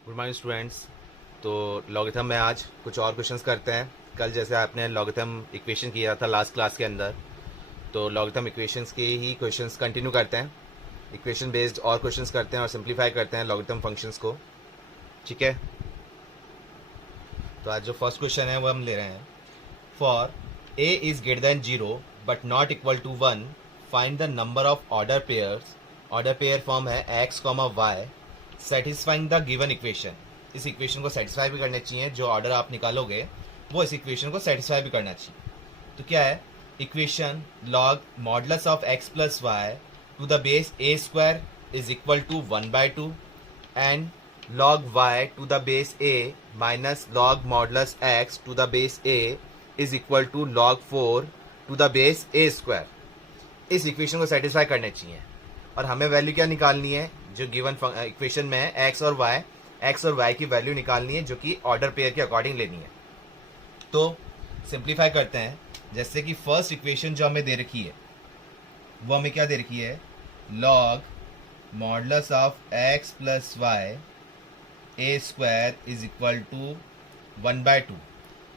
Good morning students. तो logarithm में आज कुछ और क्वेश्चंस करते हैं। कल जैसे आपने लॉगरिथम इक्वेशन किया था लास्ट क्लास के अंदर, तो लॉगरिथम इक्वेशंस के ही क्वेश्चंस कंटिन्यू करते हैं। इक्वेशन बेस्ड और क्वेश्चंस करते हैं और सिंप्लीफाई करते हैं लॉगरिथम फंक्शंस को। ठीक है, तो आज जो फर्स्ट क्वेश्चन है वो हम ले रहे हैं। For a is greater than zero but not equal to one, find the number of order pairs. Order pair form है x comma y satisfying the given equation. इस इक्वेशन को सेटिस्फाई भी करना चाहिए, जो ऑर्डर आप निकालोगे वो इस इक्वेशन को सेटिस्फाई भी करना चाहिए। तो क्या है equation? Log modulus of x plus y to the base a square is equal to 1/2 and log y to the base a minus log modulus x to the base a is equal to log 4 to the base a square। इस equation को satisfy करने चाहिए और हमें value क्या निकालनी है जो गिवन इक्वेशन में है एक्स और वाई की वैल्यू निकालनी है जो कि ऑर्डर पेयर के अकॉर्डिंग लेनी है। तो सिंप्लीफाई करते हैं। जैसे कि फर्स्ट इक्वेशन जो हमें दे रखी है वो हमें क्या दे रखी है? Log modulus of x plus y a square is equal to 1/2।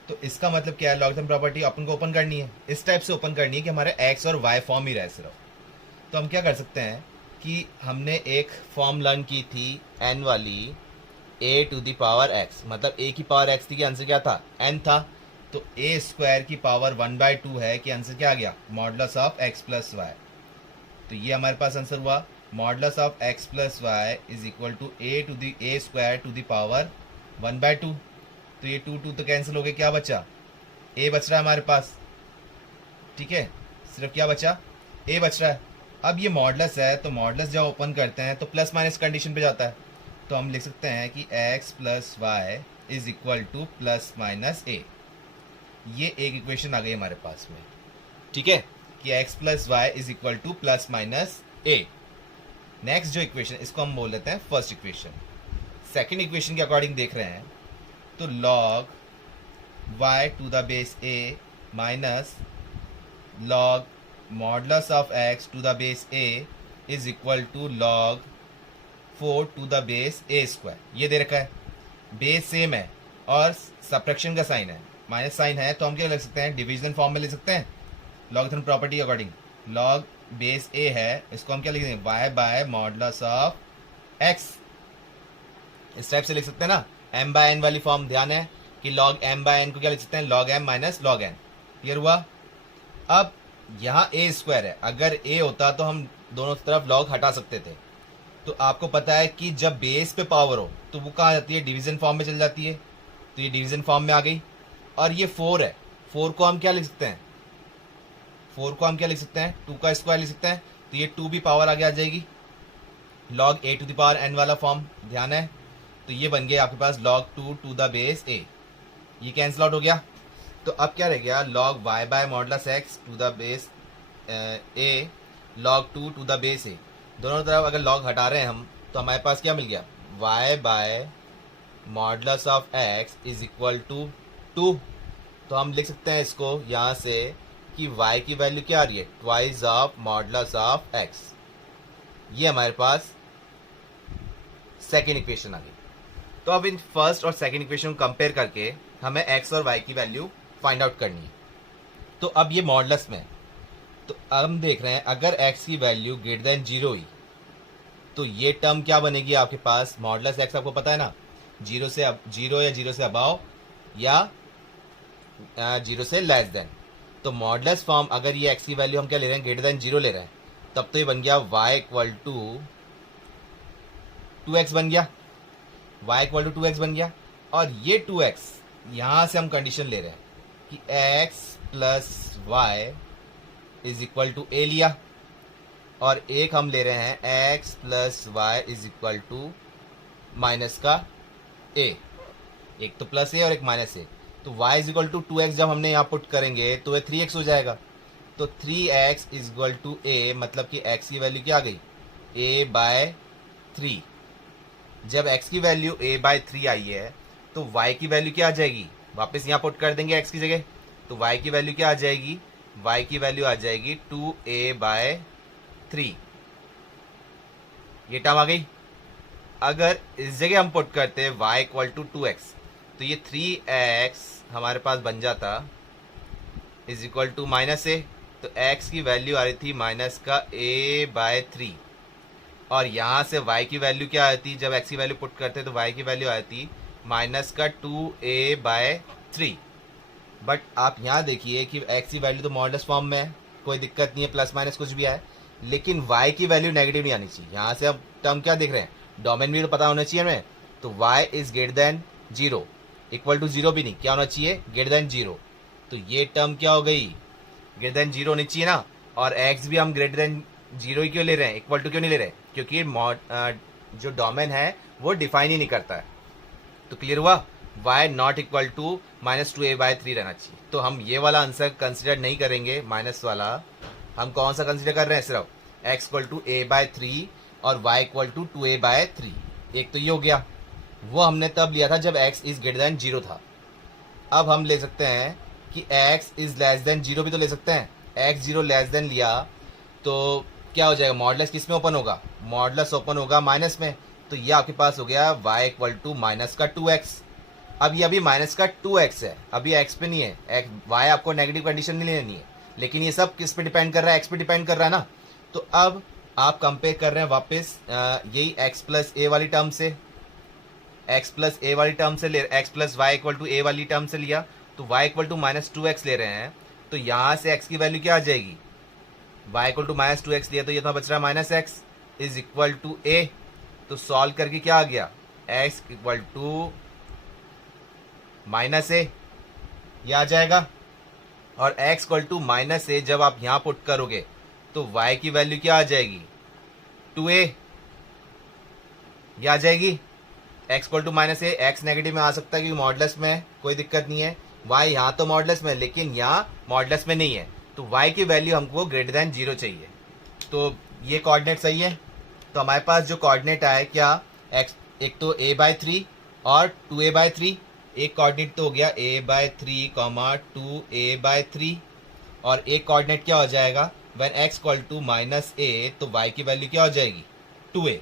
तो इसका मतलब क्या है? लॉगरिथम प्रॉपर्टी अपन को ओपन करनी है, इस टाइप से ओपन करनी है कि हमारे एक्स और वाई फॉर्म ही रहे सिर्फ। तो हम क्या कर सकते हैं कि हमने एक फॉर्म लर्न की थी एन वाली, ए टू द पावर एक्स, मतलब ए की पावर एक्स थी कि आंसर क्या था? एन था। तो ए स्क्वायर की पावर 1/2 है कि आंसर क्या आ गया? Modulus of x plus y. तो ये हमारे पास आंसर हुआ modulus of x plus y is equal to a square to the power 1/2। तो ये टू तो कैंसिल हो गए, क्या बचा? ए बच रहा है हमारे पास। ठीक है, सिर्फ क्या बचा? ए बच रहा है। अब ये मॉडलस है तो मॉडलस जब ओपन करते हैं तो प्लस माइनस कंडीशन पे जाता है। तो हम लिख सकते हैं कि x plus y is equal to plus minus a. ये एक इक्वेशन आ गई हमारे पास में। ठीक है, कि x plus y is equal to plus minus a. Next जो इक्वेशन, इसको हम बोल लेते हैं फर्स्ट इक्वेशन। सेकंड इक्वेशन के अकॉर्डिंग देख रहे हैं तो log y to the base a minus log modulus of x to the base a is equal to log 4 to the base a square. ये दे रखा है, बेस सेम है और सब्ट्रैक्शन का साइन है, माइनस साइन है। तो हम क्या लिख सकते हैं? डिवीजन फॉर्म में लिख सकते हैं लॉगरिथम प्रॉपर्टी के अकॉर्डिंग। लॉग बेस ए है, इसको हम क्या लिख देंगे? y by modulus of x। इस टाइप से लिख सकते हैं ना, m बाय n वाली फॉर्म। ध्यान है कि log m बाय n को क्या लिख सकते हैं? log m minus log n। Clear हुआ? अब यहाँ a स्क्वायर है, अगर a होता तो हम दोनों तरफ log हटा सकते थे। तो आपको पता है कि जब बेस पे पावर हो तो वो कहाँ जाती है? डिवीजन फॉर्म में चल जाती है। तो ये डिवीजन फॉर्म में आ गई। और ये 4 है, 4 को हम क्या लिख सकते हैं? 4 को हम क्या लिख सकते हैं? 2 का स्क्वायर लिख सकते हैं। तो ये 2 भी पावर आगे आ जाएगी, log a to the power n वाला फॉर्म। ध्यान है, तो ये बन गया आपके पास log 2 to the base a। ये कैंसिल आउट हो गया। तो अब क्या रह गया? log y by modulus x to the base a log 2 to the base a। दोनों तरफ अगर log हटा रहे हैं हम तो हमारे पास क्या मिल गया? y by modulus of x is equal to 2। तो हम लिख सकते हैं इसको यहाँ से कि y की वैल्यू क्या आ रही है? Twice of modulus of x। ये हमारे पास सेकेंड इक्वेशन आ गई। तो अब इन फर्स्ट और सेकेंड इक्वेशन को कंपेयर करके हमें x और y की वैल्यू फाइंड आउट करनी है। तो अब ये मॉडलस में, तो अब हम देख रहे हैं अगर x की वैल्यू ग्रेटर देन 0 हुई तो ये टर्म क्या बनेगी आपके पास? मॉडलस x आपको पता है ना, 0 या 0 से अबाव या 0 से लेस देन। तो मॉडलस फॉर्म अगर ये x की वैल्यू हम क्या ले रहे हैं? ग्रेटर देन 0 ले रहे हैं, तब तो ये बन गया y इक्वल टू 2x बन गया। y इक्वल टू 2x बन गया। और ये 2x यहाँ से हम कंडीशन ले रहे हैं कि x plus y is equal to a लिया, और एक हम ले रहे हैं x plus y is equal to minus का a। एक तो प्लस a और एक माइनस a। तो y is equal to 2x जब हमने यहाँ पुट करेंगे तो ये 3x हो जाएगा। तो 3x is equal to a, मतलब कि x की वैल्यू क्या आ गई? a by 3। जब x की वैल्यू a बाय 3 आई है तो y की वैल्यू क्या आ जाएगी? वापस यहाँ पुट कर देंगे x की जगह। तो y की वैल्यू क्या आ जाएगी? y की वैल्यू आ जाएगी 2a बाय 3। ये टर्म आ गई। अगर इस जगह हम पुट करते y इक्वल टू 2x, तो ये 3x हमारे पास बन जाता इज इक्वल टू माइनस ए। तो x की वैल्यू आ रही थी माइनस का a/3, और यहाँ से y की वैल्यू क्या आती, जब x की वैल्यू पुट करते तो y की वैल्यू आती माइनस का 2a/3। बट आप यहाँ देखिए कि x की वैल्यू तो मॉडुलस फॉर्म में है, कोई दिक्कत नहीं है, प्लस माइनस कुछ भी आए, लेकिन y की वैल्यू नेगेटिव नहीं आनी चाहिए। यहाँ से अब टर्म क्या देख रहे हैं, डोमेन भी तो पता होना चाहिए हमें। तो y is greater than 0, equal to 0 भी नहीं, क्या होना चाहिए, ग्रेटर देन 0। तो ये टर्म क्या हो गई, ग्रेटर देन 0 होनी चाहिए ना। और x भी हम ग्रेटर देन 0 ही क्यों ले रहे हैं, इक्वल टू क्यों नहीं ले रहे हैं, क्योंकि जो डोमेन है वो डिफाइन ही नहीं करता है। तो क्लियर हुआ, y not equal to -2a/3 रहना चाहिए। तो हम ये वाला आंसर कंसिडर नहीं करेंगे, माइनस वाला। हम कौन सा कंसिडर कर रहे हैं, सिर्फ x इक्वल टू a/3 और y इक्वल टू 2a/3। एक तो ये हो गया, वो हमने तब लिया था जब x इज ग्रेटर देन 0 था। अब हम ले सकते हैं कि x इज लेस देन 0 भी तो ले सकते हैं। x 0 लेस देन लिया तो क्या हो जाएगा, मॉडुलस किस में ओपन होगा, मॉडुलस ओपन होगा माइनस में। तो ये आपके पास हो गया y इक्वल टू माइनस का 2x। अब ये अभी माइनस का 2x है, अभी x पे नहीं है, y आपको नेगेटिव कंडीशन नहीं लेनी है, लेकिन ये सब किस पे डिपेंड कर रहा है, x पे डिपेंड कर रहा है ना। तो अब आप कंपेयर कर रहे हैं वापस यही x प्लस ए वाली टर्म से, x प्लस ए वाली टर्म से ले, x plus y equal to a वाली टर्म से लिया, तो y इक्वल टू -2x ले रहे हैं। तो यहाँ से x की वैल्यू क्या आ जाएगी, y इक्वल टू -2x लिया तो ये तो बच रहा है -x is equal to a। तो सॉल्व करके क्या आ गया, x इक्वल टू -a, ये आ जाएगा। और x इक्वल टू -a जब आप यहाँ पुट करोगे तो y की वैल्यू क्या आ जाएगी, 2a, ये आ जाएगी। x equal to -a, x negative में आ सकता है क्योंकि मॉडुलस में है, कोई दिक्कत नहीं है। y यहाँ तो मॉडुलस में है लेकिन यहाँ मॉडुलस में नहीं है, तो y की वैल्यू हमको ग्रेटर देन 0 चाहिए। तो ये कोऑर्डिनेट सही है। तो हमारे पास जो कोऑर्डिनेट आया क्या, x एक तो a/3 और 2a/3, एक कोऑर्डिनेट तो हो गया a/3 2a/3, और एक कोऑर्डिनेट क्या हो जाएगा, when x equal to -a, तो y की वैल्यू क्या हो जाएगी, 2a।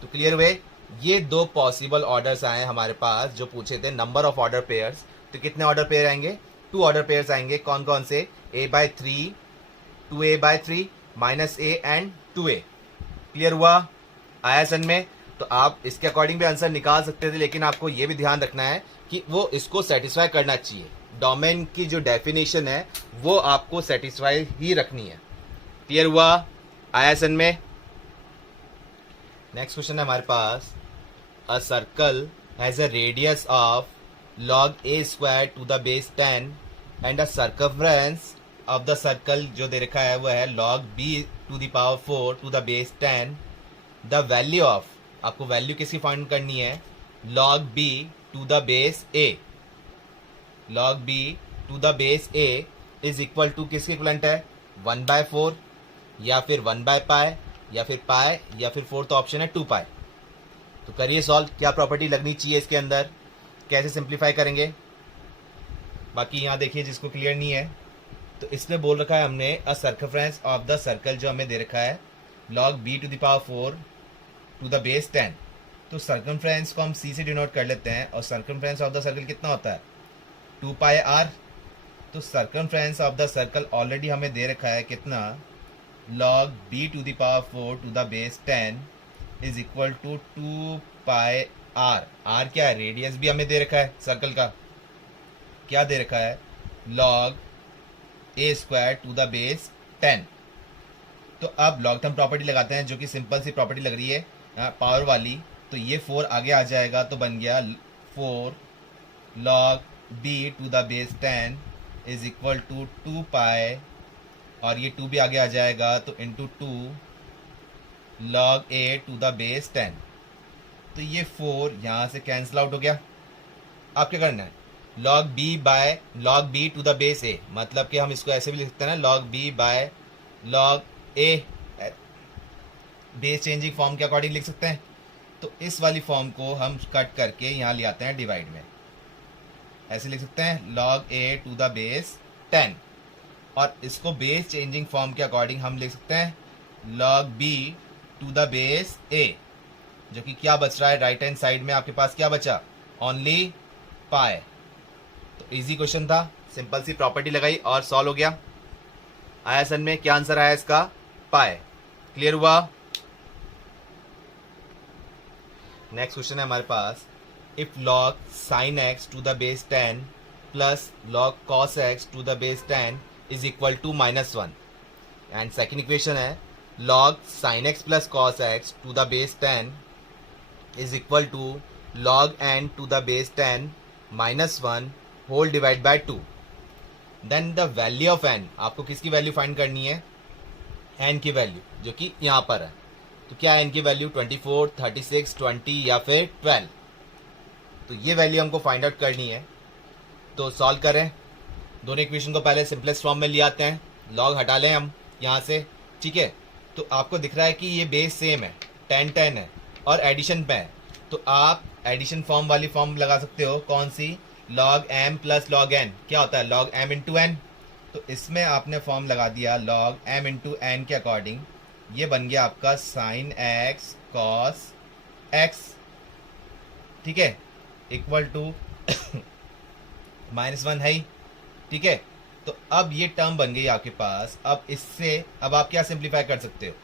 तो क्लियर हुए, ये दो पॉसिबल ऑर्डर्स आए हमारे पास जो पूछे थे, नंबर ऑफ ऑर्डर पेयर्स। तो कितने ऑर्डर पेयर आएंगे, 2 ऑर्डर पेयर्स आएंगे, कौन कौन से, a/3, 2a/3, -a and 2a। Clear हुआ, आया सन में। तो आप इसके अकॉर्डिंग भी आंसर निकाल सकते थे, लेकिन आपको ये भी ध्यान रखना है कि वो इसको सेटिस्फाई करना चाहिए, डोमेन की जो डेफिनेशन है वो आपको सेटिस्फाई ही रखनी है। क्लियर हुआ, आया सन में। नेक्स्ट क्वेश्चन है हमारे पास, a circle has a radius of log a² to the base 10 and a circumference of the circle जो दे रखा है वो है log b to the power 4 to the base 10। The value of, आपको वैल्यू किसकी फाइंड करनी है, log b to the base a, log b to the base a is equal to किसके इक्वलेंट है, 1/4 या फिर 1/π या फिर पाई या फिर फोर्थ ऑप्शन है 2π। तो करिए सॉल्व, क्या प्रॉपर्टी लगनी चाहिए इसके अंदर, कैसे सिंप्लीफाई करेंगे। बाकी यहाँ देखिए जिसको क्लियर नहीं है, तो इसमें बोल रखा है हमने a circumference of the circle जो हमें दे रखा है log b to the power 4 to the base 10। तो सर्कमफ्रेंस को हम c से डिनोट कर लेते हैं, और सर्कमफ्रेंस ऑफ द सर्कल कितना होता है, 2πr। तो circumference of the circle already हमें दे रखा है कितना, log b to the power 4 to the base 10 is equal to 2πr। r क्या है, रेडियस भी हमें दे रखा है सर्कल का, क्या दे रखा है, log a² to the base 10। तो अब लॉग टर्म प्रॉपर्टी लगाते हैं जो कि सिंपल सी प्रॉपर्टी लग रही है पावर वाली। तो ये 4 आगे आ जाएगा तो बन गया 4 log b to the base 10 is equal to 2π, और ये 2 भी आगे आ जाएगा तो into 2 log a to the base 10। तो ये 4 यहाँ से कैंसिल आउट हो गया। अब क्या करना है, log b to the base a, मतलब कि हम इसको ऐसे भी लिख सकते हैं ना, log b by log a, base changing form के अकॉर्डिंग लिख सकते हैं। तो इस वाली फॉर्म को हम कट करके यहाँ ले आते हैं डिवाइड में, ऐसे लिख सकते हैं log a to the base 10, और इसको बेस चेंजिंग फॉर्म के अकॉर्डिंग हम लिख सकते हैं log b to the base a, जो कि क्या बच रहा है राइट हैंड साइड में आपके पास क्या बचा, ओनली पाई। तो इजी क्वेश्चन था, सिंपल सी प्रॉपर्टी लगाई और सॉल्व हो गया। आया सन में क्या आंसर आया इसका, पाई। क्लियर हुआ। नेक्स्ट क्वेश्चन है हमारे पास, if log sin x to the base 10 plus log cos x to the base 10 is equal to -1 and second equation है log sin x plus cos x to the base 10 is equal to log n to the base 10 minus 1 whole divided by 2। Then the value of n, आपको किसकी value find करनी है, n की value, जो कि यहाँ पर है। तो क्या है n की वैल्यू, 24, 36, 20 या फिर 12। तो ये वैल्यू हमको फाइंड आउट करनी है। तो सॉल्व करें, दोनों इक्वेशन को पहले सिंपलेस्ट फॉर्म में ले आते हैं, लॉग हटा लें हम यहाँ से, ठीक है। तो आपको दिख रहा है कि ये बेस सेम है, 10 10 है और एडिशन पे है। तो आप एडिशन फॉर्म वाली फॉर्म लगा सकते हो, कौन सी, log m plus log n, क्या होता है log m इंटू n। तो इसमें आपने फॉर्म लगा दिया log m इंटू n के अकॉर्डिंग, ये बन गया आपका sin x cos x, ठीक है, इक्वल टू -1 है ही, ठीक है। तो अब ये टर्म बन गई आपके पास। अब इससे अब आप क्या सिंप्लीफाई कर सकते हो,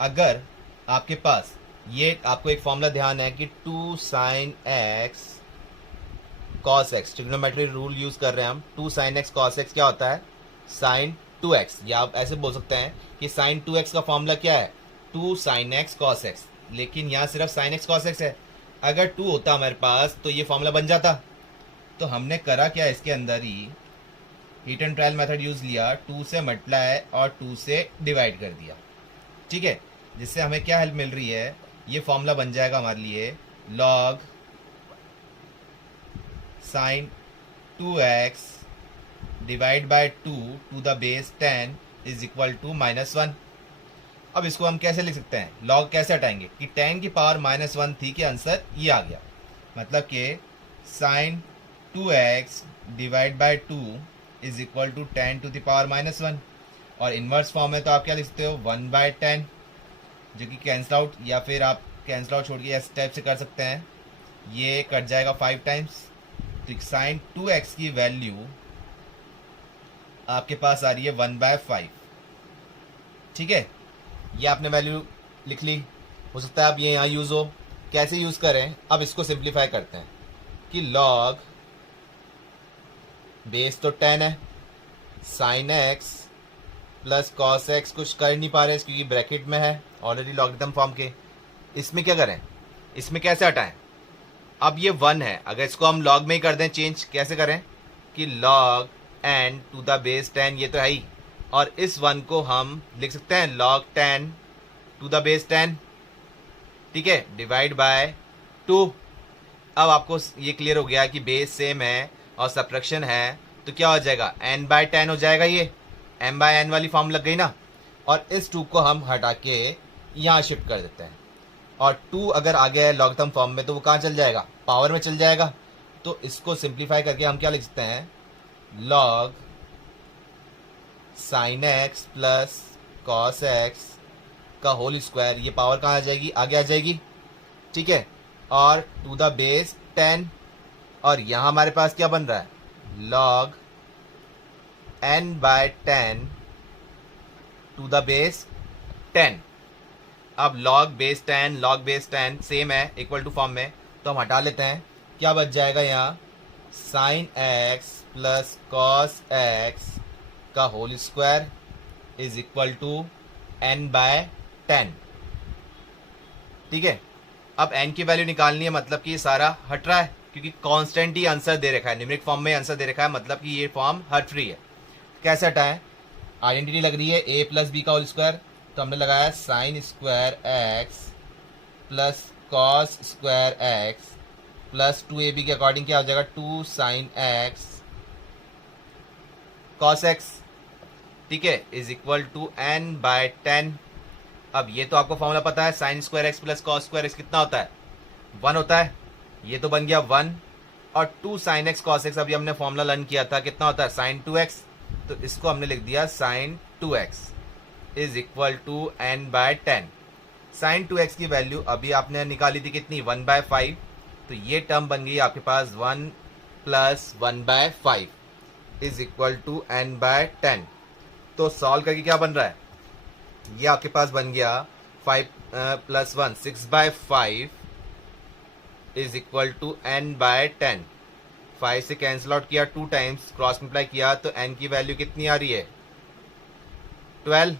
अगर आपके पास ये, आपको एक फॉर्मूला ध्यान है कि 2 sin x cos x, trigonometry rule use कर रहे हैं हम। 2 sin x cos x क्या होता है, sin 2x, या आप ऐसे बोल सकते हैं कि sin 2x का फॉर्मूला क्या है, 2 sin x cos x, लेकिन यहाँ सिर्फ sin x cos x है। अगर 2 होता हमारे पास तो ये फॉर्मूला बन जाता। तो हमने करा क्या, इसके अंदर ही hit and trial method use लिया, 2 से मल्टीप्लाई और 2 से डिवाइड कर दिया, ठीक है। जिससे हमें क्या हेल्प मिल रही है, ये फॉर्मूला बन जाएगा हमारे लिए log sin 2x divide by 2 to the base 10 is equal to -1। अब इसको हम कैसे लिख सकते हैं, log कैसे हटाएंगे कि 10 की पावर -1 थी, कि आंसर ये आ गया। मतलब कि sin 2x divide by 2 is equal to 10 to the power -1। और इन्वर्स फॉर्म में तो आप क्या लिख सकते हो, 1/10, जो कि कैंसल आउट, या फिर आप कैंसल आउट छोड़ के इस टाइप से कर सकते हैं, ये कट जाएगा 5 टाइम्स। तो sin 2x की वैल्यू आपके पास आ रही है 1/5, ठीक है। ये आपने वैल्यू लिख ली, हो सकता है अब ये यहाँ यूज़ हो। कैसे यूज़ करें, अब इसको सिंप्लीफाई करते हैं कि log बेस तो 10 है, sin x plus cos x, कुछ कर नहीं पा रहे क्योंकि ब्रैकेट में है ऑलरेडी लॉगरिथम फॉर्म के। इसमें क्या करें, इसमें कैसे हटाएं, अब ये 1 है, अगर इसको हम log में ही कर दें चेंज, कैसे करें कि log n to the base 10, ये तो है ही, और इस 1 को हम लिख सकते हैं log 10 टू द बेस 10, ठीक है, डिवाइड बाय 2। अब आपको ये क्लियर हो गया कि बेस सेम है और सब्ट्रैक्शन है, तो क्या हो जाएगा, n/10 हो जाएगा, ये m/n वाली फॉर्म लग गई ना। और इस 2 को हम हटा के यहाँ शिफ्ट कर देते हैं, और 2 अगर आ गया है लॉगरिथम फॉर्म में तो वो कहाँ चल जाएगा, पावर में चल जाएगा। तो इसको सिंप्लीफाई करके हम क्या लिख सकते हैं, log sin x plus cos x का होल स्क्वायर, ये पावर कहाँ आ जाएगी, आगे आ जाएगी, ठीक है, और टू द बेस 10। और यहाँ हमारे पास क्या बन रहा है, log n/10 to the base 10। अब log बेस 10 सेम है, इक्वल टू फॉर्म में, तो हम हटा लेते हैं, क्या बच जाएगा यहाँ, sin x plus cos x का whole square is equal to n/10, ठीक है। अब n की वैल्यू निकालनी है, मतलब कि ये सारा हट रहा है क्योंकि कांस्टेंट ही आंसर दे रखा है, न्यूमेरिक फॉर्म में आंसर दे रखा है, मतलब कि ये फॉर्म हट फ्री है। कैसे हटाएं, आइडेंटिटी लग रही है a प्लस बी का होल स्क्वायर, तो हमने लगाया sine square x plus cos square x plus 2ab के अकॉर्डिंग क्या हो जाएगा, 2 sin x cos x, ठीक है, इज इक्वल टू n/10। अब ये तो आपको फॉर्मूला पता है, sine square x plus cos square x कितना होता है, 1 होता है, ये तो बन गया 1। और 2 sin x cos x, अभी हमने फॉर्मूला लर्न किया था, कितना होता है, sin 2x, तो इसको हमने लिख दिया sin 2x is equal to n/10। Sine 2x की वैल्यू अभी आपने निकाली थी कितनी, 1/5, तो ये टर्म बन गई आपके पास 1 + 1/5 इज इक्वल टू n/10। तो सॉल्व करके क्या बन रहा है, ये आपके पास बन गया 5 + 1 6/5 इज इक्वल टू n/10। 5 से कैंसिल आउट किया, 2 टाइम्स क्रॉस मल्टीप्लाई किया, तो n की वैल्यू कितनी आ रही है, 12।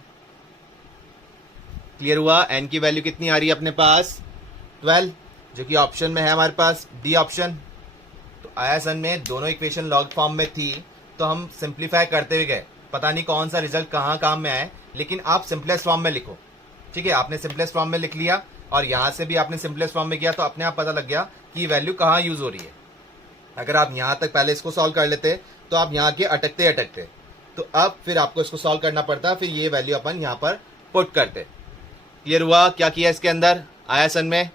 क्लियर हुआ, n की वैल्यू कितनी आ रही है अपने पास, 12, जो कि ऑप्शन में है हमारे पास डी ऑप्शन। तो आया सन में दोनों इक्वेशन लॉग फॉर्म में थी, तो हम सिंप्लीफाई करते हुए गए, पता नहीं कौन सा रिजल्ट कहाँ काम में आए, लेकिन आप सिंपलेस्ट फॉर्म में लिखो। ठीक है, आपने सिंपलेस्ट फॉर्म में लिख लिया और यहां से भी आपने सिंपलेस्ट फॉर्म में किया, तो अपने आप पता लग गया कि वैल्यू कहाँ यूज हो रही है। अगर आप यहां तक पहले इसको सॉल्व कर लेते तो आप यहाँ के अटकते अटकते, तो अब फिर आपको इसको सॉल्व करना पड़ता, फिर ये वैल्यू अपन यहाँ पर पुट करते। क्लियर हुआ क्या किया इसके अंदर, आया सन में।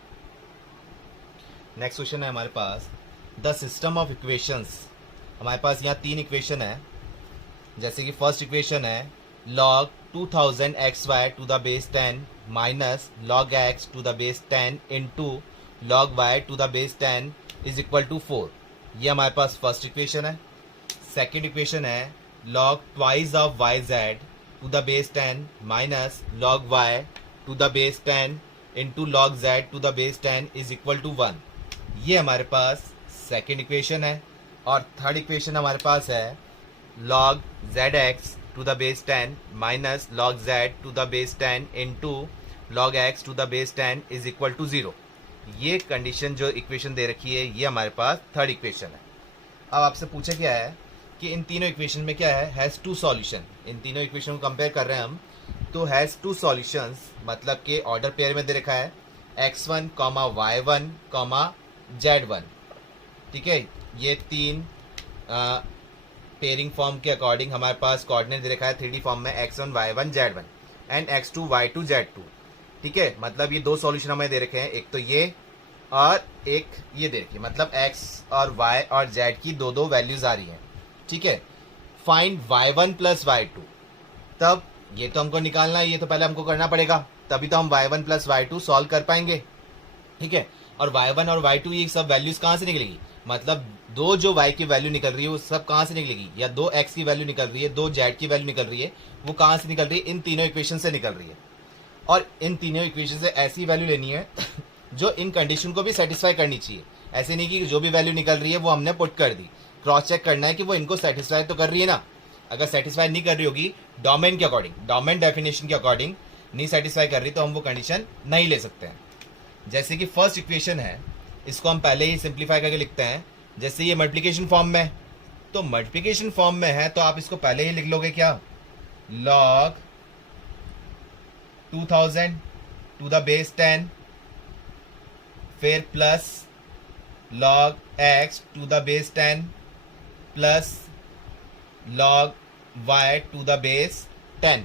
नेक्स्ट क्वेश्चन है हमारे पास, द सिस्टम ऑफ इक्वेशंस। हमारे पास यहाँ 3 इक्वेशन है, जैसे कि फर्स्ट इक्वेशन है log 2000 xy to the base 10 minus log x to the base 10 into log y to the base 10 is equal to 4। ये हमारे पास फर्स्ट इक्वेशन है। सेकेंड इक्वेशन है log twice of y z to the base 10 minus log y to the base 10 into log z to the base 10 is equal to 1। ये हमारे पास second equation है। और third equation हमारे पास है log zx to the base 10 minus log z to the base 10 into log x to the base 10 is equal to 0। ये condition जो equation दे रखी है, ये हमारे पास थर्ड इक्वेशन है। अब आपसे पूछा क्या है कि इन तीनों इक्वेशन में क्या है, हैज़ 2 सॉल्यूशन। इन तीनों इक्वेशन को कंपेयर कर रहे हैं हम, तो हैज़ 2 सॉल्यूशंस, मतलब कि ऑर्डर पेयर में दे रखा है x1, y1, z1। ठीक है, ये 3 पेयरिंग फॉर्म के अकॉर्डिंग हमारे पास कोऑर्डिनेट दे रखा है 3D फॉर्म में x1, y1, z1 and x2, y2, z2। ठीक है, मतलब ये 2 सॉल्यूशन हमें दे रखे हैं, एक तो ये और एक ये दे रखी है, मतलब x और y और z की 2 वैल्यूज आ रही हैं। ठीक है, फाइंड y1 प्लस y2। तब ये तो हमको निकालना है, ये तो पहले हमको करना पड़ेगा, तभी तो हम y1 प्लस y2 सॉल्व कर पाएंगे। ठीक है, और y1 और y2 ये सब वैल्यूज कहाँ से निकलेगी, मतलब 2 जो y की वैल्यू निकल रही है वो सब कहाँ से निकलेगी, या 2 x की वैल्यू निकल रही है, 2 z की वैल्यू निकल रही है, वो कहाँ से निकल रही है, इन तीनों इक्वेशन से निकल रही है। और इन तीनों इक्वेशन से ऐसी वैल्यू लेनी है जो इन कंडीशन को भी सेटिस्फाई करनी चाहिए। ऐसे नहीं कि जो भी वैल्यू निकल रही है वो हमने पुट कर दी, क्रॉस चेक करना है कि वो इनको सेटिस्फाई तो कर रही है ना। अगर सेटिस्फाई नहीं कर रही होगी डोमेन के अकॉर्डिंग, डोमेन डेफिनेशन के अकॉर्डिंग नहीं सेटिस्फाई कर रही, तो हम वो कंडीशन नहीं ले सकते हैं। जैसे कि फर्स्ट इक्वेशन है, इसको हम पहले ही सिंप्लीफाई करके लिखते हैं। जैसे ये मल्टीप्लिकेशन फॉर्म में, तो मल्टीप्लिकेशन फॉर्म में है तो आप इसको पहले ही लिख लोगे क्या, log 2000 टू द बेस 10, फिर plus log x to the base 10 plus log y to the base 10।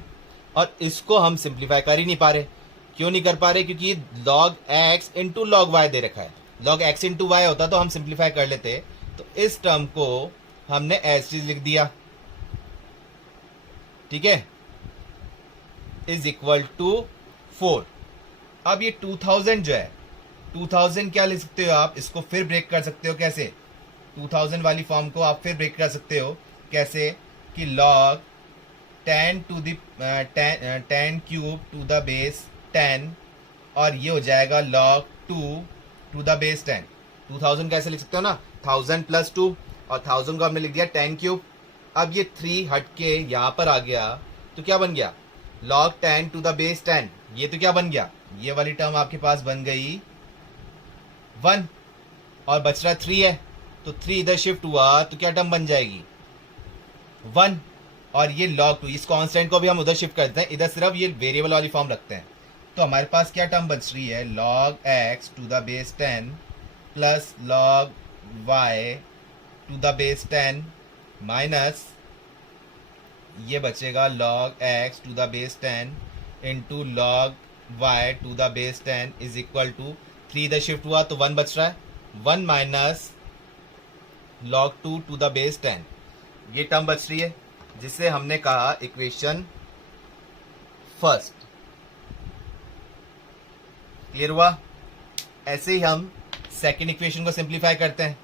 और इसको हम सिंप्लीफाई कर ही नहीं पा रहे। क्यों नहीं कर पा रहे, क्योंकि log x into log y दे रखा है। log x इंटू y होता तो हम सिंप्लीफाई कर लेते, तो इस टर्म को हमने एज चीज लिख दिया। ठीक है, इज इक्वल टू 4। अब ये 2000 जो है, 2000 क्या लिख सकते हो आप, इसको फिर ब्रेक कर सकते हो। कैसे, 2000 वाली फॉर्म को आप फिर ब्रेक कर सकते हो, कैसे कि log 10 to the 10 cube to the base 10, और ये हो जाएगा log 2 टू द बेस 10। 2000 कैसे लिख सकते हो ना, 1000 प्लस 2, और 1000 को हमने लिख दिया 10 क्यूब। अब ये 3 हट के यहाँ पर आ गया, तो क्या बन गया, log 10 टू द बेस 10। ये तो क्या बन गया, ये वाली टर्म आपके पास बन गई 1, और बच रहा 3 है, तो 3 इधर शिफ्ट हुआ तो क्या टर्म बन जाएगी 1, और ये log 2, इस कांस्टेंट को भी हम उधर शिफ्ट करते हैं, इधर सिर्फ ये वेरिएबल वाली फॉर्म रखते हैं। तो हमारे पास क्या टर्म बच रही है, log x to the base 10 plus log y to the base 10 minus ये बचेगा log x to the base 10 into log y to the base 10 is equal to 3 इधर शिफ्ट हुआ तो 1 बच रहा है, 1 minus log 2 to the base 10। ये term बच रही है, जिसे हमने कहा इक्वेशन फर्स्ट। क्लियर हुआ? ऐसे ही हम सेकेंड इक्वेशन को सिंप्लीफाई करते हैं,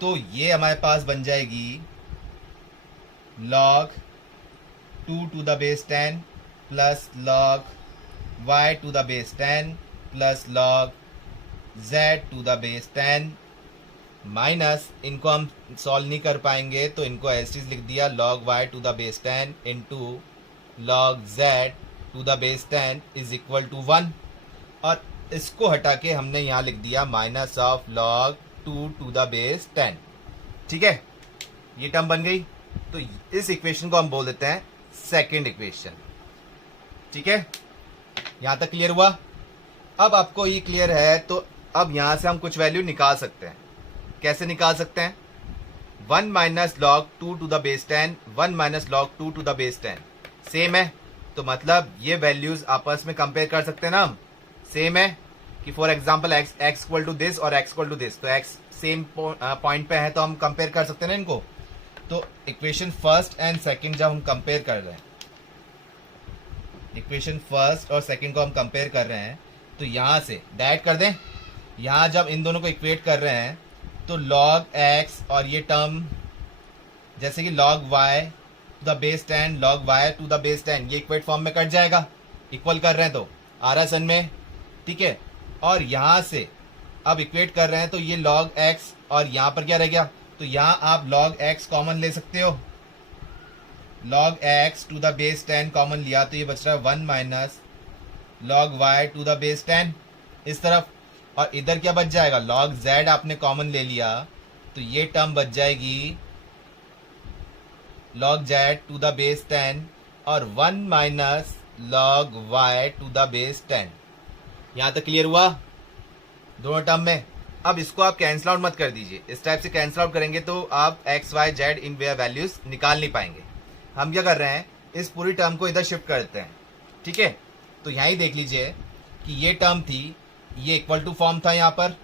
तो ये हमारे पास बन जाएगी log 2 to the base 10 plus log y to the base 10 plus log z to the base 10 minus, इनको हम सॉल्व नहीं कर पाएंगे तो इनको एज इट इज लिख दिया log y to the base 10 into log z to the base 10 is equal to 1, और इसको हटा के हमने यहाँ लिख दिया minus of log 2 to the base 10। ठीक है, ये टर्म बन गई। तो इस इक्वेशन को हम बोल देते हैं सेकेंड इक्वेशन। ठीक है, यहां तक क्लियर हुआ? अब आपको ये क्लियर है तो अब यहां से हम कुछ वैल्यू निकाल सकते हैं। कैसे निकाल सकते हैं? 1 minus log 2 to the base 10, 1 minus log 2 to the base 10 same है, तो मतलब ये वैल्यूज आपस में कंपेयर कर सकते हैं ना हम। सेम है कि for example x equal to this और एक्स इक्वल टू दिस, तो एक्स सेम पॉइंट पे है तो हम कंपेयर कर सकते हैं ना इनको। तो इक्वेशन फर्स्ट एंड सेकंड जब हम कंपेयर कर रहे हैं, इक्वेशन फर्स्ट और सेकंड को हम कंपेयर कर रहे हैं, तो यहां से डायरेक्ट कर दें। यहां जब इन दोनों को इक्वेट कर रहे हैं तो log x और ये टर्म जैसे कि log y to the base 10 log y to the base 10 ये इक्वेट फॉर्म में कट जाएगा, इक्वल कर रहे हैं तो आ रहा सन में। ठीक है, और यहां से अब इक्वेट कर रहे हैं तो ये log x और यहां पर क्या रह गया, तो यहां आप log x कॉमन ले सकते हो। log x to the base 10 common लिया तो ये बच रहा है 1 minus log y to the base 10 इस तरफ, और इधर क्या बच जाएगा, log z आपने कॉमन ले लिया तो ये टर्म बच जाएगी log z to the base 10 और 1 minus log y to the base 10। यहां तक क्लियर हुआ दोनों टर्म में? अब इसको आप कैंसिल आउट मत कर दीजिए, इस टाइप से कैंसिल आउट करेंगे तो आप एक्स वाई जेड इन वैल्यूज निकाल नहीं पाएंगे। हम क्या कर रहे हैं, इस पूरी टर्म को इधर शिफ्ट करते हैं। ठीक है, तो यहां ही देख लीजिए कि ये टर्म थी, ये इक्वल टू फॉर्म था यहाँ पर।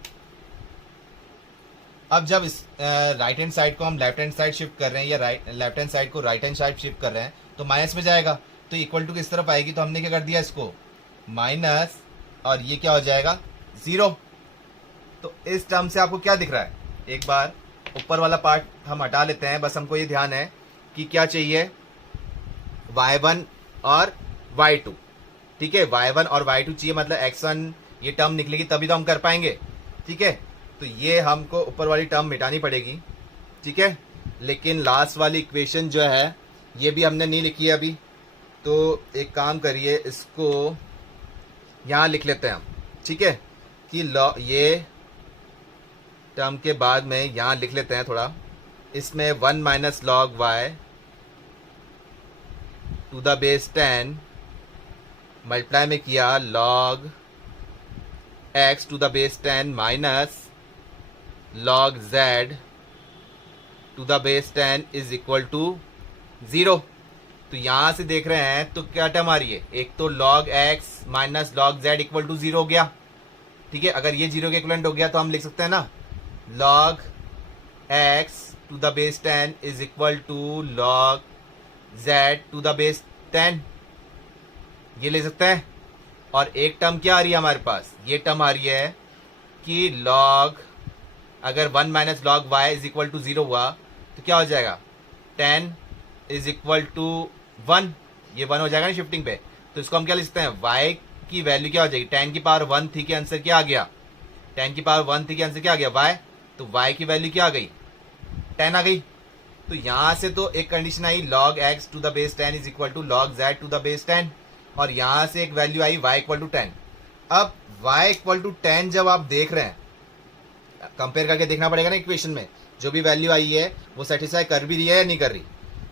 अब जब इस राइट हैंड साइड को हम लेफ्ट हैंड साइड शिफ्ट कर रहे हैं या लेफ्ट हैंड साइड को राइट हैंड साइड शिफ्ट कर रहे हैं तो माइनस में जाएगा, तो इक्वल टू किस तरफ आएगी, तो हमने क्या कर दिया इसको माइनस, और ये क्या हो जाएगा 0। तो इस टर्म से आपको क्या दिख रहा है, एक बार ऊपर वाला पार्ट हम हटा लेते हैं, बस हमको ये ध्यान है कि क्या चाहिए y1 और y2। ठीक है, y1 और y2 चाहिए, मतलब x1 ये टर्म निकलेगी तभी तो हम कर पाएंगे। ठीक है, तो ये हमको ऊपर वाली टर्म मिटानी पड़ेगी। ठीक है, लेकिन लास्ट वाली इक्वेशन जो है ये भी हमने नहीं लिखी है अभी, तो एक काम करिए इसको यहाँ लिख लेते हैं हम। ठीक है, कि ये टर्म के बाद में यहाँ लिख लेते हैं थोड़ा, इसमें 1 minus log y to the base 10 multiply में किया log x to the base 10 minus log z to the base 10 is equal to 0। तो यहां से देख रहे हैं तो क्या टर्म आ रही है, एक तो log x minus log z equal to 0 हो गया। ठीक है, अगर ये 0 के इक्वलेंट हो गया तो हम लिख सकते हैं ना log x to the base 10 is equal to log z to the base 10, ये ले सकते हैं। और एक टर्म क्या आ रही है हमारे पास, ये टर्म आ रही है कि log अगर 1 minus log y is equal to 0 हुआ तो क्या हो जाएगा 10 इज इक्वल टू 1, ये 1 हो जाएगा ना शिफ्टिंग पे, तो इसको हम क्या लिख सकते हैं, y की वैल्यू क्या हो जाएगी, 10 की पावर 1 थी के आंसर क्या आ गया, 10 की पावर 1 थी के आंसर क्या आ गया y, तो y की वैल्यू क्या आ गई 10 आ गई। तो यहां से तो एक कंडीशन आई log x to the base 10 is equal to log z to the base 10, और यहां से एक वैल्यू आई y इक्वल टू 10। अब y इक्वल टू 10 जब आप देख रहे हैं, कंपेयर करके देखना पड़ेगा ना इक्वेशन में जो भी वैल्यू आई है वो सेटिस्फाई कर भी रही है या नहीं कर रही।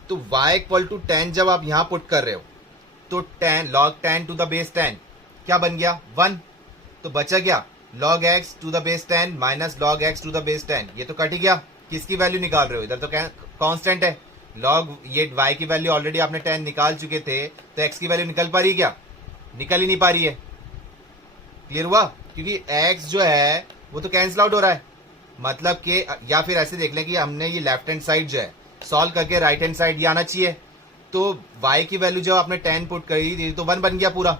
तो y इक्वल टू 10 जब आप यहां पुट कर रहे हो तो 10 log 10 टू द बेस 10 क्या बन गया 1, तो बचा गया log x to the base 10 minus log x to the base 10, ये तो कट ही गया। किसकी वैल्यू निकाल रहे हो, इधर तो कांस्टेंट है log, ये y की वैल्यू ऑलरेडी आपने 10 निकाल चुके थे, तो x की वैल्यू निकल पा रही है क्या, निकल ही नहीं पा रही है। क्लियर हुआ, क्योंकि x जो है वो तो कैंसिल आउट हो रहा है, मतलब कि, या फिर ऐसे देख लें कि हमने ये लेफ्ट हैंड साइड जो है सॉल्व करके राइट हैंड साइड ये आना चाहिए, तो y की वैल्यू जब आपने 10 पुट करी थी तो 1 बन गया पूरा,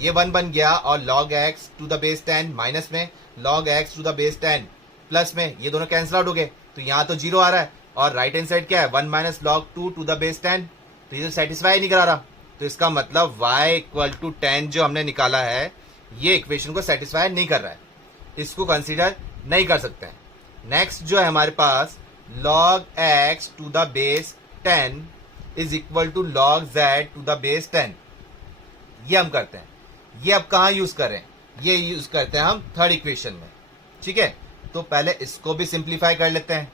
ये 1 बन गया और log x to the base 10 minus में log x to the base 10 plus में, ये दोनों कैंसिल आउट हो गए, तो यहाँ तो 0 आ रहा है और राइट हैंड साइड क्या है 1 minus log 2 to the base 10, तो ये तो सेटिस्फाई नहीं करा रहा। तो इसका मतलब y इक्वल टू 10 जो हमने निकाला है ये इक्वेशन को सेटिस्फाई नहीं कर रहा है, इसको कंसीडर नहीं कर सकते हैं। नेक्स्ट जो है हमारे पास log x to the base 10 is equal to log z to the base 10, ये हम करते हैं। ये अब कहाँ यूज कर रहे हैं, ये यूज करते हैं हम थर्ड इक्वेशन में। ठीक है, तो पहले इसको भी सिंप्लीफाई कर लेते हैं।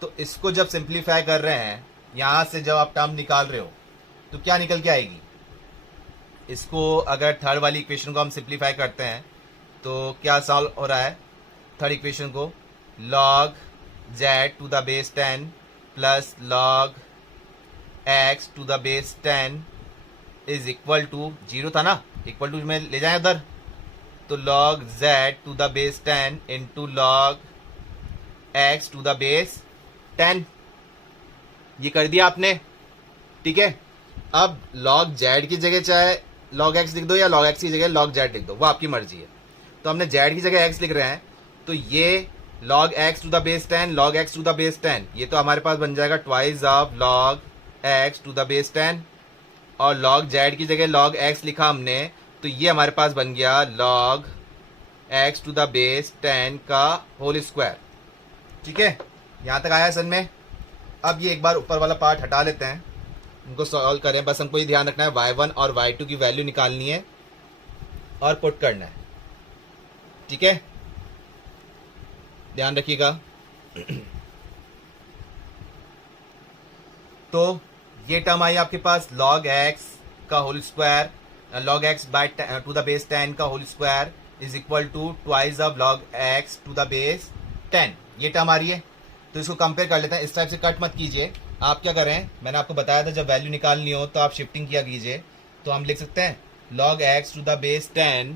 तो इसको जब सिंप्लीफाई कर रहे हैं, यहां से जब आप टर्म निकाल रहे हो तो क्या निकल के आएगी, इसको अगर थर्ड वाली इक्वेशन को हम सिंप्लीफाई करते हैं तो क्या सॉल्व हो रहा है थर्ड इक्वेशन को, log z to the base 10 plus log x to the base 10 is equal to, zero था ना, इक्वल टू में ले जाए उधर, तो log z to the base 10 into log x to the base 10, ये कर दिया आपने। ठीक है, अब log z की जगह चाहे log x लिख दो या log x की जगह log z लिख दो, वो आपकी मर्जी है। तो हमने z की जगह x लिख रहे हैं, तो ये log x to the base 10 log x to the base 10, ये तो हमारे पास बन जाएगा twice of log x to the base 10, और log z की जगह log x लिखा हमने, तो ये हमारे पास बन गया log x to the base 10 का होल स्क्वायर। ठीक है, यहाँ तक आया सन में। अब ये एक बार ऊपर वाला पार्ट हटा लेते हैं, इनको सॉल्व करें। बस हमको ये ध्यान रखना है y1 और y2 की वैल्यू निकालनी है और पुट करना है। ठीक है, ध्यान रखिएगा। तो ये टर्म आई आपके पास log x का whole square, log x by to the base 10 का whole square is equal to twice of log x to the base 10, ये टर्म आ रही है। तो इसको कंपेयर कर लेते हैं। इस टाइप से कट मत कीजिए, आप क्या करें, मैंने आपको बताया था जब वैल्यू निकालनी हो तो आप शिफ्टिंग किया कीजिए। तो हम लिख सकते हैं log x to the base 10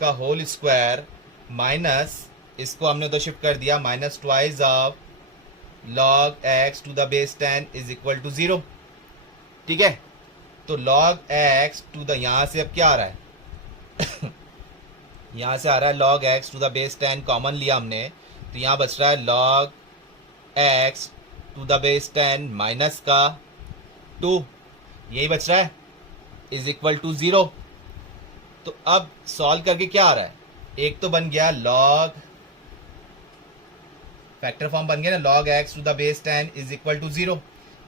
का होल स्क्वायर माइनस, इसको हमने उधर शिफ्ट कर दिया, minus twice of log x to the base 10 is equal to 0। ठीक है, तो log x टू द, यहां से अब क्या आ रहा है यहां से आ रहा है log x to the base 10 common लिया हमने, तो यहां बच रहा है log x to the base 10 minus का 2, यही बच रहा है, इज इक्वल टू 0। तो अब सॉल्व करके क्या आ रहा है, एक तो बन गया log, फैक्टर फॉर्म बन गया ना, log x to the base 10 is equal to 0।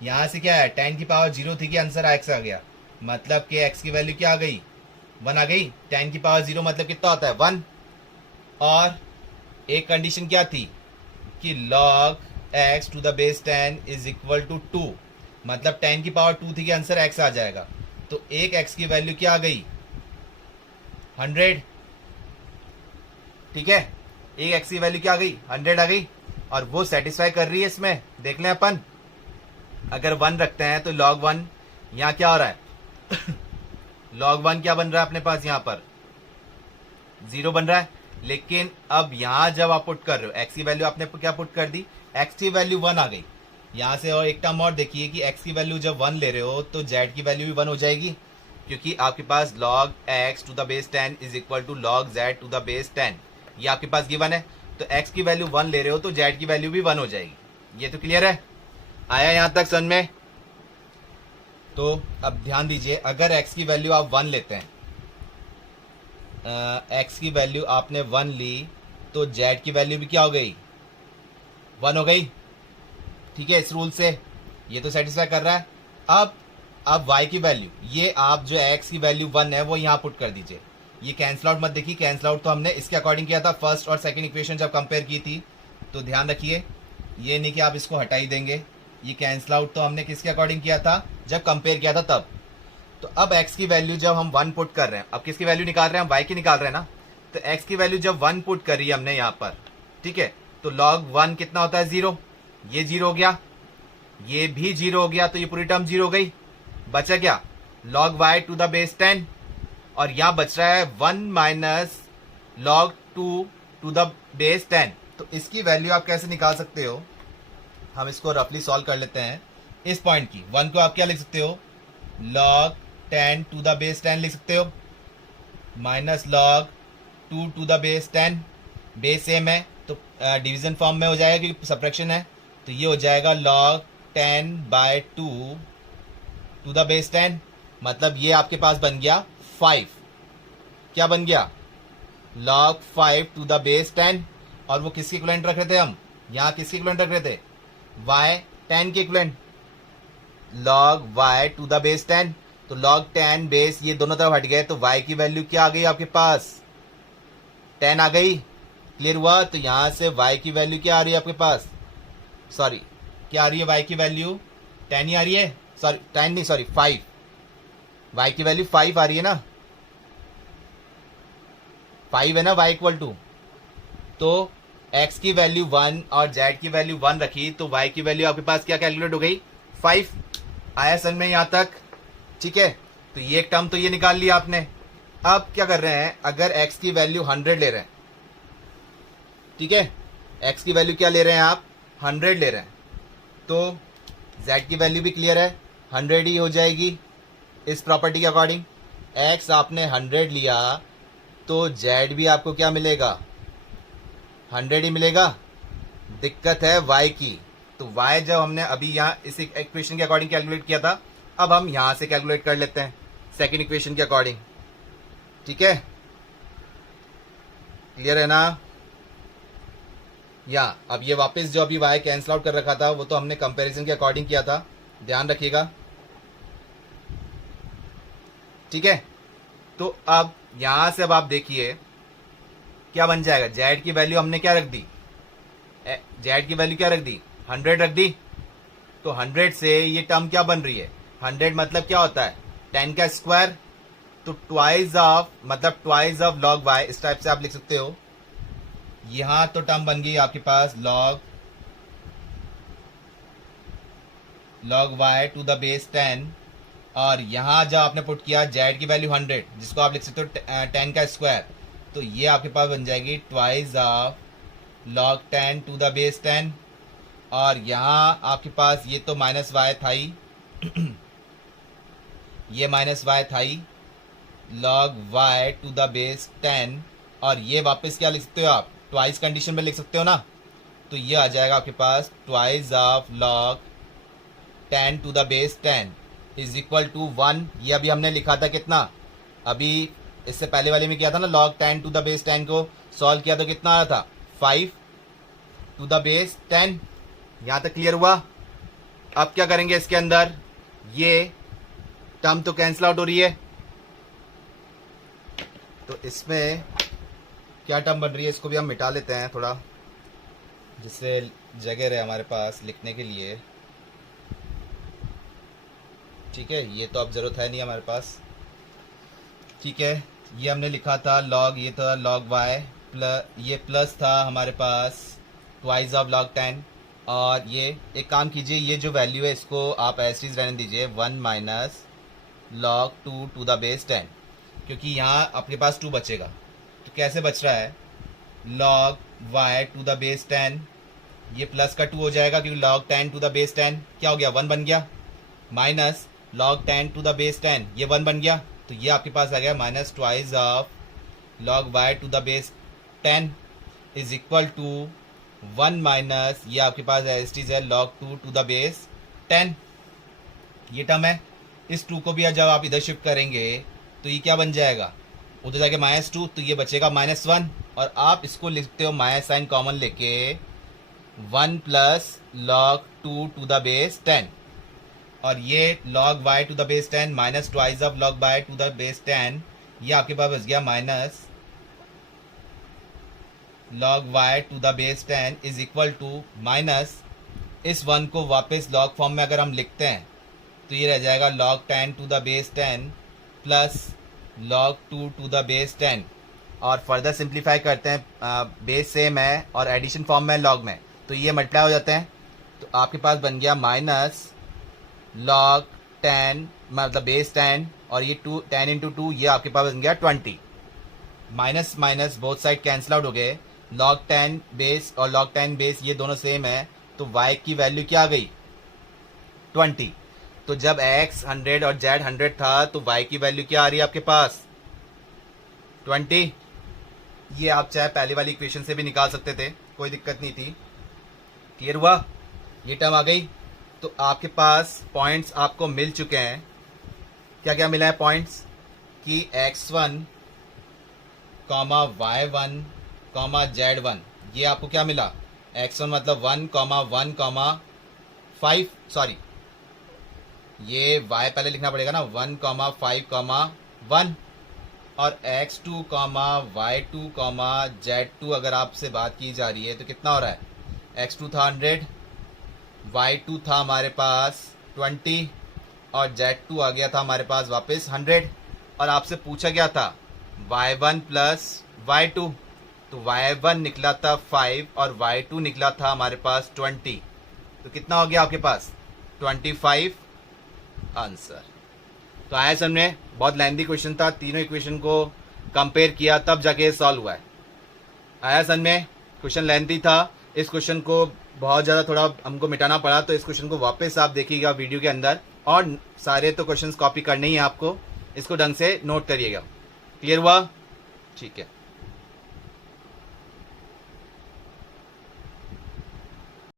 यहां से क्या है 10 की पावर 0 थी कि आंसर x आ गया, मतलब कि x की वैल्यू क्या आ गई 1 आ गई। 10 की पावर 0 मतलब कितना होता है 1, और एक कंडीशन क्या थी कि log x to the base 10 is equal to 2, मतलब 10 की पावर 2 थी कि आंसर x आ जाएगा। तो एक x की वैल्यू क्या आ गई 100। ठीक है, एक x की वैल्यू क्या आ गई 100 आ गई, और वो सेटिस्फाई कर रही है इसमें। देख लें अपन, अगर 1 रखते हैं तो log 1 यहाँ क्या हो रहा है log 1 क्या बन रहा है अपने पास, यहाँ पर 0 बन रहा है। लेकिन अब यहाँ जब आप पुट कर रहे हो x की वैल्यू आपने क्या पुट कर दी, x की वैल्यू 1 आ गई यहाँ से। और एक टर्म और देखिए कि x की वैल्यू जब 1 ले रहे हो तो z की वैल्यू भी 1 हो जाएगी, क्योंकि आपके पास log x to the base 10 is equal to log z to the base 10, ये आपके पास गिवन है। तो x की वैल्यू 1 ले रहे हो तो z की वैल्यू भी 1 हो जाएगी। ये तो क्लियर है, आया यहाँ तक समझ में। तो अब ध्यान दीजिए, अगर x की वैल्यू आप 1 लेते हैं, x की वैल्यू आपने 1 ली तो z की वैल्यू भी क्या हो गई 1 हो गई। ठीक है, इस रूल से ये तो सेटिस्फाई कर रहा है। अब y की वैल्यू, ये आप जो x की वैल्यू 1 है वो यहाँ पुट कर दीजिए। ये कैंसिल आउट मत देखिए, कैंसिल आउट तो हमने इसके अकॉर्डिंग किया था फर्स्ट और सेकंड इक्वेशन जब कंपेयर की थी। तो ध्यान रखिए, ये नहीं कि आप इसको हटा ही देंगे, ये कैंसिल आउट तो हमने किसके अकॉर्डिंग किया था जब कंपेयर किया था तब। तो अब x की वैल्यू जब हम 1 पुट कर रहे हैं, अब किसकी वैल्यू निकाल रहे हैं हम y की निकाल रहे हैं ना, तो x की वैल्यू जब 1 पुट करी हमने यहाँ पर, ठीक है, तो log 1 कितना होता है 0, ये 0 हो गया, ये भी 0 हो गया, तो ये पूरी टर्म 0 हो गई। बचा क्या log y to the base 10, और यहाँ बच रहा है 1 minus log 2 to the base 10। तो इसकी वैल्यू आप कैसे निकाल सकते हो, हम इसको रफली सॉल्व कर लेते हैं। इस पॉइंट की 1 को आप क्या लिख सकते हो, log 10 टू द बेस 10 लिख सकते हो, minus log 2 to the base 10, base same है तो डिवीजन फॉर्म में हो जाएगा क्योंकि सब्ट्रैक्शन है, तो ये हो जाएगा log 10/2 टू द बेस 10, मतलब ये आपके पास बन गया 5। क्या बन गया? log 5 to the base 10। और वो किसके इक्विवेलेंट रख रहे थे हम? यहाँ किसके इक्विवेलेंट रख रहे थे? y 10 के equivalent, log y to the base 10। तो log 10 बेस ये दोनों तरफ हट गए तो y की वैल्यू क्या आ गई आपके पास? 10 आ गई। क्लियर हुआ? तो यहां से y की वैल्यू क्या आ रही है आपके पास? सॉरी, क्या आ रही है y की वैल्यू? 10 ही आ रही है। सॉरी 10 नहीं, सॉरी 5। y की वैल्यू 5 आ रही है ना, 5 है ना y इक्वल टू। तो x की वैल्यू 1 और z की वैल्यू 1 रखी तो y की वैल्यू आपके पास क्या कैलकुलेट हो गई? 5। आया समझ में यहां तक? ठीक है, तो ये एक टर्म तो ये निकाल लिया आपने। अब क्या कर रहे हैं, अगर x की वैल्यू 100 ले रहे हैं, ठीक है, x की वैल्यू क्या ले रहे हैं आप? 100 ले रहे हैं, तो z की वैल्यू भी क्लियर है, 100 ही हो जाएगी इस प्रॉपर्टी के अकॉर्डिंग। x आपने 100 लिया तो z भी आपको क्या मिलेगा? 100 ही मिलेगा। दिक्कत है y की, तो y जब हमने अभी यहाँ इस इक्वेशन के अकॉर्डिंग कैलकुलेट किया था, अब हम यहां से कैलकुलेट कर लेते हैं सेकंड इक्वेशन के अकॉर्डिंग। ठीक है, क्लियर है ना? या अब ये वापस जो अभी y कैंसिल आउट कर रखा था वो तो हमने कंपैरिजन के अकॉर्डिंग किया था, ध्यान रखिएगा। ठीक है, तो अब यहां से अब आप देखिए क्या बन जाएगा। z की वैल्यू हमने क्या रख दी? z की वैल्यू क्या रख दी? 100 रख दी। तो 100 से ये टर्म क्या बन रही है? 100 मतलब क्या होता है? 10 का स्क्वायर। तो ट्वाइस ऑफ, मतलब ट्वाइस ऑफ log y, इस टाइप से आप लिख सकते हो। यहां तो टर्म बन गई आपके पास log y to the base 10, और यहां जब आपने पुट किया z की वैल्यू 100, जिसको आप लिख सकते हो 10 का स्क्वायर, तो ये आपके पास बन जाएगी twice of log 10 to the base 10। और यहाँ आपके पास ये तो माइनस वाई था ही ये माइनस वाई था ही, log y to the base 10, और ये वापस क्या लिख सकते हो आप? ट्वाइस कंडीशन में लिख सकते हो ना, तो ये आ जाएगा आपके पास twice of log 10 to the base 10 is equal to 1। ये अभी हमने लिखा था कितना? अभी इससे पहले वाले में किया था ना, log 10 टू द बेस 10 को सॉल्व किया तो कितना आ रहा था? 5 टू द बेस 10। यहां तक क्लियर हुआ? अब क्या करेंगे इसके अंदर? ये टर्म तो कैंसिल आउट हो रही है, तो इसमें क्या टर्म बन रही है इसको भी हम मिटा लेते हैं थोड़ा, जिससे जगह रहे हमारे पास लिखने के लिए। ठीक है, ये तो अब ज़रूरत है नहीं हमारे पास। ठीक है, ये हमने लिखा था log, ये था log y प्लस, ये प्लस था हमारे पास ट्वाइस ऑफ log 10, और ये एक काम कीजिए, ये जो वैल्यू है इसको आप ऐसे ही रहने दीजिए, 1 minus log 2 to the base 10, क्योंकि यहाँ आपके पास 2 बचेगा। तो कैसे बच रहा है? log y to the base 10, ये प्लस का 2 हो जाएगा क्योंकि log 10 टू द बेस 10 क्या हो गया? 1 बन गया, minus log 10 to the base 10, ये 1 बन गया, तो ये आपके पास आ गया minus twice of log y to the base 10 is equal to 1 minus, ये आपके पास एस टी है log 2 टू द बेस 10। ये टर्म है। इस 2 को भी जब आप इधर शिफ्ट करेंगे तो ये क्या बन जाएगा? उधर जाके -2, तो ये बचेगा -1, और आप इसको लिखते हो माइनस साइन कॉमन लेके 1 plus log 2 to the base 10, और ये log y to the base 10 minus twice of log y to the base 10, ये आपके पास बच गया minus log y to the base 10 is equal to minus, इस 1 को वापस log फॉर्म में अगर हम लिखते हैं तो ये रह जाएगा log 10 to the base 10 plus log 2 to the base 10, और फर्दर सिंप्लीफाई करते हैं, बेस सेम है और एडिशन फॉर्म में log में, तो ये मल्टीप्लाई हो जाते हैं, तो आपके पास बन गया माइनस log 10 मतलब बेस 10, और ये 10 इंटू 2, ये आपके पास बन गया 20। Minus minus both side cancel out हो गए, log 10 बेस और log 10 बेस ये दोनों सेम है, तो y की वैल्यू क्या आ गई? 20। तो जब x 100 और z 100 था तो y की वैल्यू क्या आ रही है आपके पास 20। ये आप चाहे पहले वाली इक्वेशन से भी निकाल सकते थे, कोई दिक्कत नहीं थी। क्लियर हुआ? ये टर्म आ गई। तो आपके पास पॉइंट्स आपको मिल चुके हैं। क्या क्या मिला है पॉइंट्स कि x1 y1 z1, ये आपको क्या मिला x1 मतलब 1 5, सॉरी ये y पहले लिखना पड़ेगा ना 1 5 1, और x2 y2 z2 अगर आपसे बात की जा रही है तो कितना हो रहा है x2 था 100, y2 था हमारे पास 20 और z2 आ गया था हमारे पास वापस 100, और आपसे पूछा गया था y1 प्लस y2, तो y1 निकला था 5 और y2 निकला था हमारे पास 20, तो कितना हो गया आपके पास 25 आंसर। तो आया समझ में? बहुत लेंथी क्वेश्चन था, तीनों इक्वेशन को कंपेयर किया तब जाके सॉल्व हुआ है। आया समझ में? क्वेश्चन लेंथी था, इस क्वेश्चन को बहुत ज़्यादा थोड़ा हमको मिटाना पड़ा, तो इस क्वेश्चन को वापस आप देखिएगा वीडियो के अंदर, और सारे तो क्वेश्चंस कॉपी करने ही है आपको, इसको ढंग से नोट करिएगा। क्लियर हुआ? ठीक है।